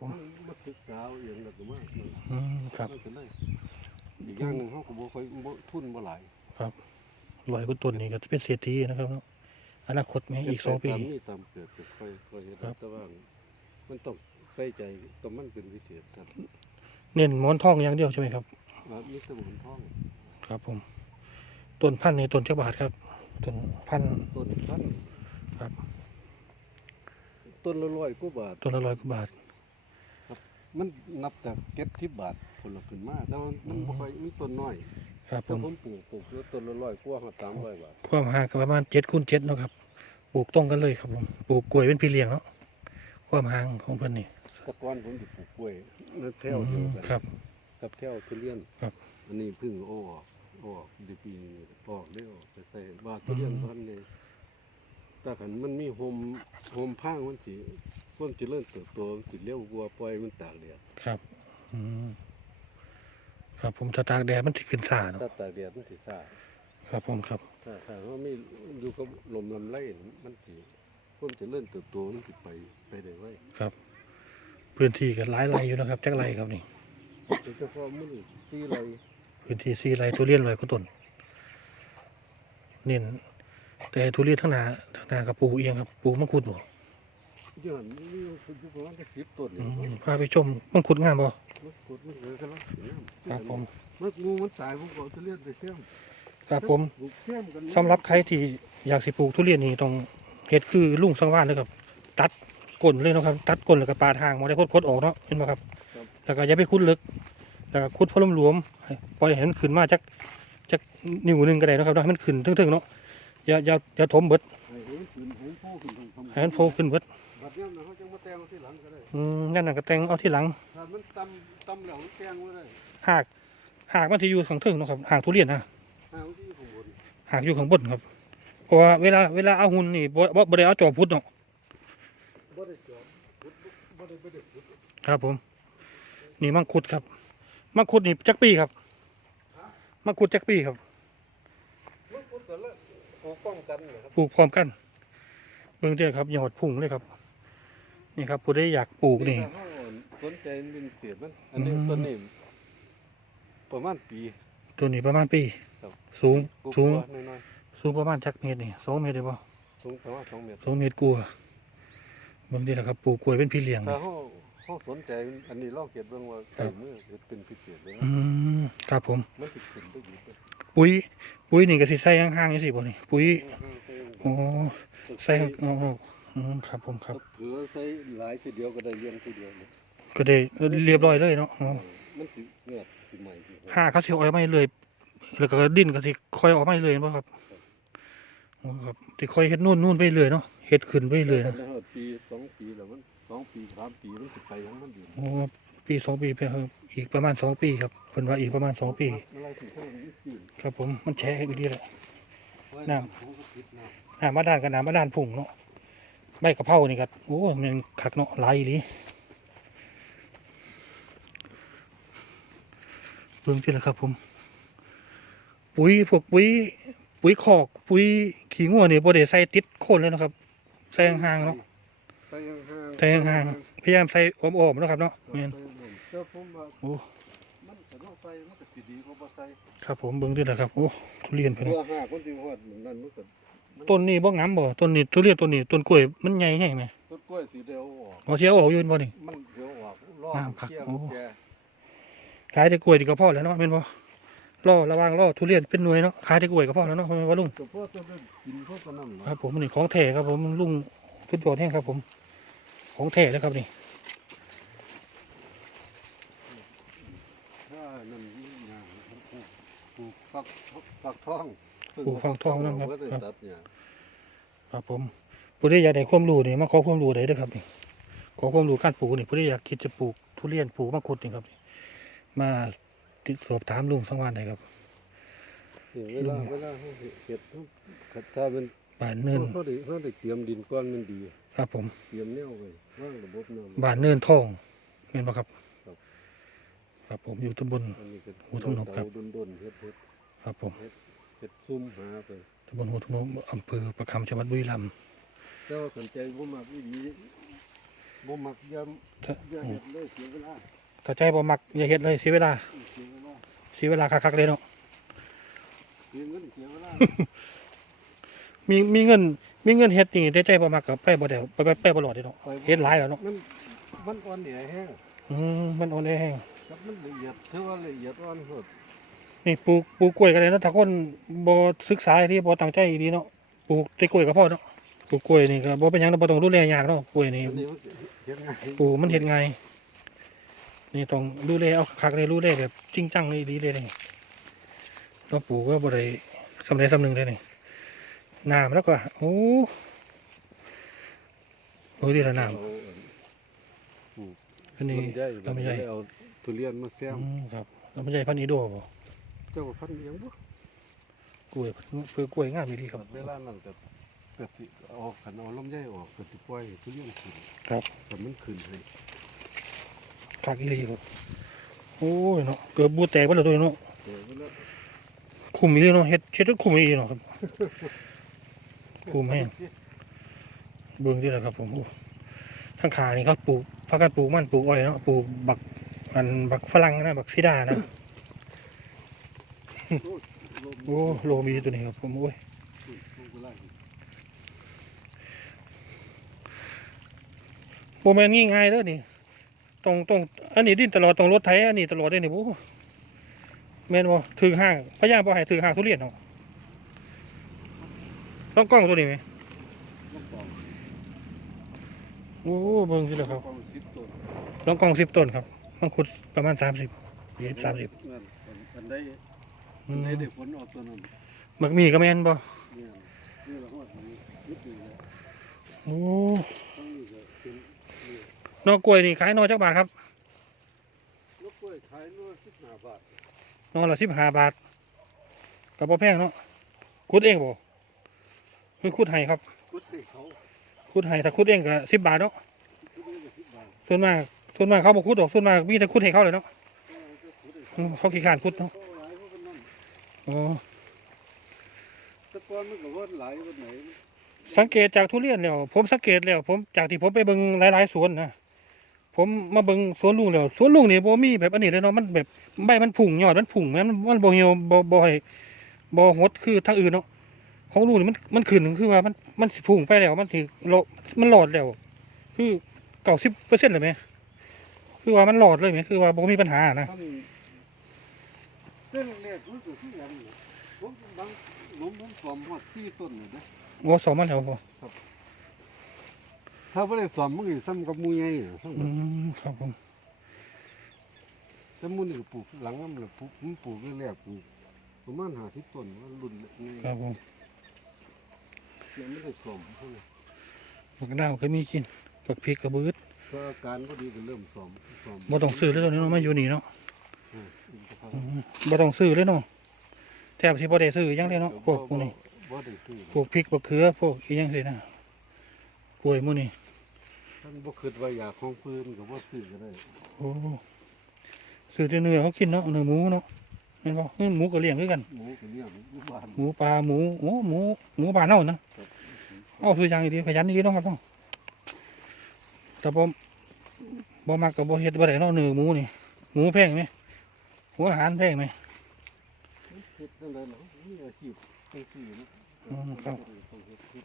ผมมาศึกษาเอาเองแล้วก็มาอืมครับมันก็ได้อีกอย่างหนึงเฮาก็บ่ค่อยบ่ทุนบ่หลายครับร้อยกว่าต้นนี่ก็จะเป็นเศรษฐีนะครับเนาะอนาคตไหมอีกสองปีตามนี้ตามเกิดก็ค่อยค่อยเฮ็ดครับแต่ว่ามันต้องใส่ใจต้องมันเป็นวิเศษครับเน้นหมอนทองอย่างเดียวใช่ไหมครับว่ามีสมุนทองครับผมต้นพันธุ์ในต้นเจ้าบาทครับต้นพันธุ์ต้นพันครับ ต้นละร้อยกว่าบาทต้นละร้อยกว่าบาท มันนับจากเก็บที่บาทผลละขึ้นมาแต่ว่ามันบ่ค่อยมีต้นน้อยครับผถ้ามผมปลูกปลูกแล้วต้นละร้อยกว่าฮอด300บาทความห่างก็ประมาณเจ็ดคูณเจ็ดนาะครับปลูกตรงกันเลยครับผมปลูกกล้วยเป็นพี่เลี้ยงเนาะความห่างของเพิ่นนี่แต่ก่อนผมสิปลูกกล้วยนั่นแถวอืเดียวมกันครับ กับแถวทุเรียนครับ อันนี้เพึ่งโอ้ออกโอ้ออกเดียวปีนี้ออกได้ออกไปใส่ว่าทุเรียนพันธุ์เลย แต่ขันมันมีโฮมโฮมพางมันสิความเจริญเติบโตมันสิเร็วกว่าปล่อยมันตากแดดครับอืมครับผมถ้าตากแดดมันสิขึ้นสาเนาะถ้าตากแดดมันสิซ่าครับผมครับถ้าถ้าว่ามีอยู่กับลมลำไรมันสิความเจริญเติบโตมันสิไปไปได้ไว้ครับ พื้นที่ก็หลายไร่อยู่นะครับจักไร่ครับนี่โดยเฉพาะมันนี่ที่ไรพื้นที่สี่ไร่ทุเรียนร้อยกว่าต้นเน้น แต่ทุเรียนทั้งหนาทั้งหนากับปลูกเองครับปลูกมังคุดบ่ย้อนมีอยู่ประมาณสิบต้นอืนี่มพาไปชมมังคุดงามบ่มันกดมันเหลือกันแล้วครับผม มันงูมันตายผมก็เอาทุเรียนไปเชื่อมครับผมปลูกเชื่อมกันสำหรับใครที่อยากสิปลูกทุเรียนนี่ต้องเฮ็ดคือลุงสังวานเลยครับ ตัดก้นเลยเนาะครับ ตัดก้นแล้วก็ปาดหางบ่ได้คดๆออกเนาะเห็นบ่ครับ แล้วก็อย่าไปขุดลึก แล้วก็ขุดพอหลวมๆให้ปล่อยให้มันขึ้นมาจักจักนิ้วหนึงก็ได้เนาะครับเนาะให้มันขึ้นถึงๆเนาะ อย่าอย่าอย่าถมเบิดให้เห็นขึ้นให้โผล่ขึ้นทางให้มันโผล่ขึ้นเบิดบัดเนี้ยนะเขาจะมาแต่งที่หลังก็ได้อืมงั้นน่ะก็แต่งเอาที่หลังถ้ามันตำตำแล้วมันแต่งไว้ได้หากหากมันที่อยู่ข้างเทิงเนาะครับหากทุเรียนนะห้างที่ข้างบนหากอยู่ข้างบนครับเพราะว่าเวลาเวลาเอาหุ่นนี่บ่บ่บ่ได้เอาจอบพุดเนาะบ่ได้จอดพุดบ่ได้บ่ได้พุดครับผม นี่มังคุดครับ มังคุดนี่จักปีครับมังคุดจักปีครับ มันพุดกันแล้ว ปลูกป้องกันนะครับปลูกพร้อมกัน เบิ่งเด้อครับยอดพุ่งเลยครับ นี่ครับผู้ใดอยากปลูกนี่ ถ้าเขาสนใจเรื่องเสียมันอันนี้อืม ต้นนี้ประมาณปี ตัวนี้ประมาณปี ครับ สูงปลูกสูงกว่าน้อยสูงประมาณจักเมตรนี่สองเมตรได้ป่ะๆสูงประมาณ2เมตรสองเมตรกลัวาเบิ่งเด้อครับปลูกกล้วยเป็นพี่เลี้ยงถ้านี่เขาเขาสนใจอันนี้ลองเก็บเบิ่งว่าใส่มือเฮ็ดเป็นพิเศษเลยนะอืมครับผม มันสิขึ้นได้ดีเลย ปุ๋ยปุ๋ยนี่ก็สิใส่ห่างๆจังซี่บ่นี่ปุ๋ยอืมอ๋อใส่อ๋ออืมครับผมครับเผือใส่หลายทีเดียวก็ได้เลี้ยงทีเดียวเลยก็ได้เรียบร้อยเลยเนาะอ๋อมันสิเงือกสิใหม่สิห้าเขาสิออกมาเลยแล้วก็ดิ้นก็สิค่อยออกมาเลยบ่ครับอ๋อครับสิค่อยเฮ็ดนู่นนู่นไปเรื่อยเนาะเฮ็ดขึ้นไปเรื่อยแต่นะแล้วปีสองปีแล้วมันสองปีสามปีมันสิไปของมันอยู่อ๋อ ปีสองปีไปครับ อีกประมาณสองปีครับเพิ่นว่าอีกประมาณสองปี ครับผมมันแฉะอยู่ดีแหละน้ำน้ำมาด้านกับน้ำมาด้านพุ่งเนาะใบกะเพรานี่ก็โอ้มันคักเนาะหลายรีเบิ่งที่ละครับ ผม ปุ๋ยพวกปุ๋ยปุ๋ยคอกปุ๋ยขี้งัวนี่บ่ได้ใส่ติดโคนเลยนะครับใส่ห่างๆเนาะใส่ห่างๆใส่ห่างพยายามใส่อ้อมๆนะครับเนาะแม่น ส่ห่างๆแต่ผมว่าโอ้มันก็ต้องใส่มันก็สิดีกว่าบ่ใส่ครับผมเบิ่งที่ละครับโอ้ทุเรียนเพิ่นเพื่อหาคนที่ฮอดนั่นมันก็ต้นนี้บ่งามบ่ต้นนี้ทุเรียนต้นนี้ต้นกล้วยมันใหญ่แฮงแหมต้นกล้วยสีเดียวออกเอาเที่ยวออกอยู่บ่นี่ มันเดี๋ยวออกรอบน้ำคักเที่ยงโอ้แก่ขายแต่กล้วยดีก็พอแล้วเนาะแม่นบ่ล่อระวังล่อทุเรียนเป็นหน่วยเนาะขายแต่กล้วยก็พอแล้วเนาะแม่นบ่ลุงแต่พอจะได้กินพวกกันนั่นครับผมนี่ของแท้ครับผมลุงขึ้นโดดแห้งครับผม ของแท้แล้วครับนี่ ถ้านั่นยิ่งงามปลูกปลูก ฟักฟักทองปลูกฟังทองนั่นครับก็ได้ครับตัดเนี่ยครับผมผู้ใดอยากได้ความรู้นี่มาขอความรู้ได้เด้อครับนี่ขอความรู้การปลูกนี่ผู้ใดอยากคิดจะปลูกทุเรียนปลูกมังคุดนี่ครับนี่มาติดสอบถามลุงสังวานได้ครับนี่เวลาเวลาเขาเห็ดเขาขัดถ้าเป็นบ้านเนินเขาได้เขาได้เตรียมดินก้อนมันดี ครับผมเตรียมแนวไว้ว่างระบบน้ำบ้านเนินทองเห็นบ่ครับครับ ครับผมอยู่ตำบลอันนี้ก็โอ้ทุ่งนกครับ เดาดนๆเฮ็ดเฮ็ดครับผมเฮ็ดซุ่มหาไปตำบลหัวทุ่งนกอำเภอประคำจังหวัดบุรีรัมย์แต่ว่าสนใจบ่มากอีหลีบ่มักอยาถ้าอย่าเฮ็ดเลยเสียเวลาถ้าใจบ่มักอย่าเฮ็ดเลยเสียเวลาเสียเวลาเสียเวลาคักๆเลยเนาะเสียเงินเสียเวลามีมีเงินมีเงินเฮ็ดนี่แต่ใจบ่มักก็ไปบ่ได้ไปไปไปบ่รอดเด้เนาะเฮ็ดหลายแล้วเนาะมันมันอ่อนแอแห้งอืมมันอ่อนแอแฮงครับมันละเอียดถือว่าละเอียดอ่อนโพด นี่ปลูกปลูกกล้วยกันเลยเนาะถ้าคนบ่ศึกษาให้ดีบ่ตั้งใจดีเนาะปลูกแต่กล้วยก็พอเนาะปลูกกล้วยนี่ก็บ่เป็นหยังเนาะบ่ต้องดูแลยากเนาะกล้วยนี่อันนี้มันเฮ็ดง่ายปลูกมันเฮ็ดง่ายนี่ต้องดูแลเอาคักๆเลยดูแลแบบจริงจังเลยดีเลยนี่เนาะปลูกก็บ่ได้สำเร็จสำนึงเลยนี่น้ำแล้วก็โอ้โอ้ยดีละน้เอาอันำอันนี้ลำไยลำไย เอาทุเรียนมาแซม อืมครับลำไยพันธุ์อีโดบ่ เจ้าว่าพันธุ์อิหยังบ่กล้วยเพื่อกล้วยงามดีครับเวลานั้นก็ก็สิเอาคันเอาลำไยออกก็สิปล่อยให้ทุเรียนขึ้นครับแต่มันขึ้นให้คักอีหลีครับโอ้ยเนาะเกือบบูแตกไปแล้วตัวนี้เนาะแต่เวลาคุมอีหลีเนาะเฮ็ดเฮ็ดจนคุมอีหลีเนาะครับ คุมแห้งเบิ่งที่ละครับผมโอ้ข้างขานี่เขาปลูกพากันปลูกมันปลูกอ้อยเนาะปลูกบักอันบักฝรั่งนะบักซิดานะ โอ้โลมีตัวนี้ครับผมโอ้ยโมแมนง่ายๆเด้อนี่ตรงตรงอันนี้ดินตลอดตรงรถไถอันนี้ตลอดเด้นี่โอ้แมนบ่ถึงห้างพยายามบ่ให้ถึงห้างทุเรียนเนาะต้องกล้องตัวนี้ไหมลมตองโอ้เบิ่งสิละครับลมสิบต้องกล้องสิบต้นครับมังคุดประมาณสามสิบยี่สิบสามสิบ นั่นอันใดอือันมใดได้ผลออกตัวนั้นบักมีก็แม่นบ่เนี่ยนี่ละฮอดอันนิดหนึงแล้วโอ้ทั้งนี้ก็เป็นนี่นอกกล้วยนี่ขายนอจักบาทครับลูกกล้วยขายโลละ15บาทนอละสิบห้าบาทก็บ่แพงเนาะคุดเองบ่คือคุดให้ครับกุดให้เขาคุดให้ถ้าคุดเองก็สิบบาทเนาะกุดให้ก็10บาทส่วนมากส่วนมากเขาบ่คุดดอกส่วนมากมีแต่คุดให้เขาเลยเนาะเออจะกุดให้อืมเขาขี้ขานคุดเนาะเอ๋อแต่ก่อนมันก็ว่าหลายวันไหนสังเกตจากทุเรียนแล้วผมสังเกตแล้วผมจากที่ผมไปเบิ่งหลายๆสวนนะผมมาเบิ่งสวนลุงแล้วสวนลุงนี่บ่มีแบบอันนี้เลยเนาะมันแบบใบมันผุ่งยอดมันผุ่งมันมันบ่เหี่ยวบ่บ่ให้บ่หดคือทางอื่นเนาะของลุงนี่มันมันขึ้นคือว่ามันมันผุ่งไปแล้วมันสิโลมันหลอดแล้ว คือ90%เปอร์เซ็นต์เลยไหมคือว่ามันหลอดเลยไหมคือว่าบ่มีปัญหานะ เส้นแรกรู้สึกที่ยังเนี่ยผมบางผมผมสอมหมดสี่ต้นเลยนะบ่สอมมันแล้วบ่ถ้าไม่ได้สอมมันก็ซ้ำกับหมูใหญ่น่ะซ้ำอืกับมครับผมแต่หมูนี่ก็ปลูกหลังนั้นเลยปลูกมันปลูกแรกๆปลูกประมาณห้าสิบต้นมันรุ่นเล็กนี่ครับผมยังไม่ได้สอมเท่าไหร่บักนาวก็มีกินบักพริกกระบืด ก็อาการก็ดีก็เริ่มสอมสอมบ่ต้องซื้อเลยตัวนี้เนาะมาอยู่นี่เนาะอืมอืมครั บอืมบ่ต้องซื้อเลยเนาะแทบสิบ่ได้ซื้อหยังเลยเนาะพวกพวกนี้บ่ได้ซื้อพวกพริกบักเขือพวกอีหยังสินะกล้วยหมื้นี้ท่านบ่คิดว่าอยากของปืนก็บ่ซื้อก็ได้โอ้ซื้อแต่เนื้อเขากินเนาะเนื้อหมูเนาะแม่นบ่เออหมูก็เลี้ยงคือกัน หมูก็เลี้ยงอยู่บ้านหมูปลาหมูโอ้หมูหมูบ้านเฮานะเอาซื้ออย่างดีขยันดีเนาะครับเนาะแต่บ่บ่มักก็บ่เฮ็ดบ่ได้เนาะเนื้อหมูนี่หมูแพงไหม หัวอาหารแพงไหมเฮ็ดจังได๋เนาะมีอาชีพจังซี่เนาะอืมครับต้องเฮ็ด